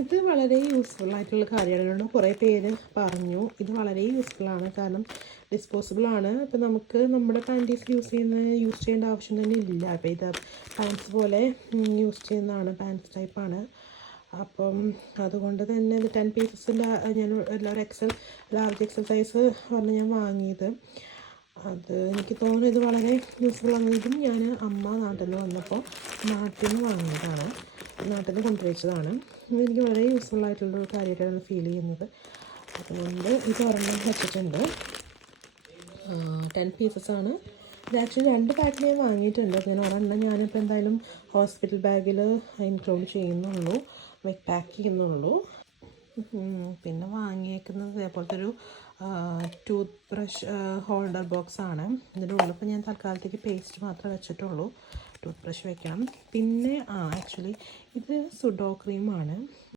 ഇത് വളരെ യൂസ്ഫുൾ ആയിട്ടുള്ള കാര്യമാണ്. കുറേ പേര് പറഞ്ഞു ഇത് വളരെ യൂസ്ഫുള്ളാണ്, കാരണം ഡിസ്പോസിബിൾ ആണ്. ഇപ്പം നമുക്ക് നമ്മുടെ പാൻറ്റീസ് യൂസ് ചെയ്യേണ്ട ആവശ്യം തന്നെ ഇല്ല. അപ്പോൾ ഇത് പാൻറ്റ്സ് പോലെ യൂസ് ചെയ്യുന്നതാണ്, പാൻറ്റ്സ് ടൈപ്പാണ്. അപ്പം അതുകൊണ്ട് തന്നെ ഇത് 10 പീസസിൻ്റെ ഞാൻ എല്ലാവരും ലാർജ് എക്സൽ സൈസ് പറഞ്ഞ് ഞാൻ വാങ്ങിയത്. അത് എനിക്ക് തോന്നുന്നു ഇത് വളരെ യൂസ്ഫുൾ ആണ്. ഇതും ഞാൻ അമ്മ നാട്ടിൽ വന്നപ്പോൾ നാട്ടിൽ നിന്ന് വാങ്ങിയതാണ്, നാട്ടിൽ നിന്ന് കൊണ്ടുവച്ചതാണ്. എനിക്ക് വളരെ യൂസ്ഫുൾ ആയിട്ടുള്ളൊരു കാര്യമായിട്ടാണ് ഫീൽ ചെയ്യുന്നത്. അതുകൊണ്ട് ഇത് ഒരെണ്ണം വെച്ചിട്ടുണ്ട്. 10 പീസസാണ്. ഇത് ആക്ച്വലി 2 പാക്ക് ഞാൻ വാങ്ങിയിട്ടുണ്ട്. ഞാൻ ഒരെണ്ണം ഞാനിപ്പോൾ എന്തായാലും ഹോസ്പിറ്റൽ ബാഗിൽ ഇൻക്ലൂഡ് ചെയ്യുന്നുള്ളൂ, പാക്ക് ചെയ്യുന്നുള്ളൂ. പിന്നെ വാങ്ങിയേക്കുന്നത് ഇതേപോലത്തെ ഒരു ടൂത്ത് ബ്രഷ് ഹോൾഡർ ബോക്സാണ്. ഇതിൻ്റെ ഉള്ളിപ്പോൾ ഞാൻ തൽക്കാലത്തേക്ക് പേസ്റ്റ് മാത്രമേ വെച്ചിട്ടുള്ളൂ, ടൂത്ത് ബ്രഷ് വെക്കണം. പിന്നെ ആക്ച്വലി ഇത് സുഡോ ക്രീമാണ്.